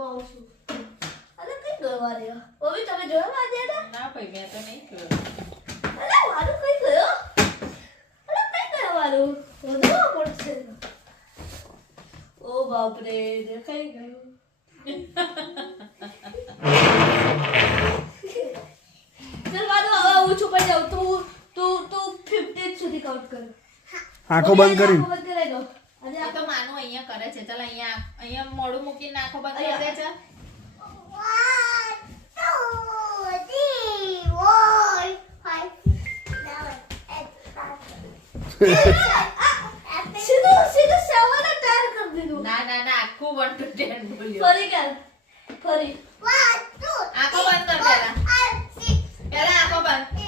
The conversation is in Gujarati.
આવું છું અરે કઈ ગવા દે ઓવી તમે જોયો વાજ્યા હતા ના ભાઈ મેં તો નહીં જોયો અરે મારું કઈ ગયો અરે કઈ ગયો મારું વધુ પડશે ઓ બાપ રે દેખાઈ ગયું ચલ વાદો હવે હું છુપાઈ જાઉં તું 15 સુધી કાઉન્ટ કર આંખો બંધ કરી આંખો બંધ કરાઈ દો અને આ તો માનું અહીંયા કરે છે ચાલ અહીંયા મોડું મૂકીને આંખો બંધ કરી દે છે 1 2 3 4 5 સીધું 7 ને 10 કરી દીધું ના આખું 1 to 10 બોલ્યો ફરી કર ફરી 1 2 આંખો બંધ કર પહેલા આંખો બંધ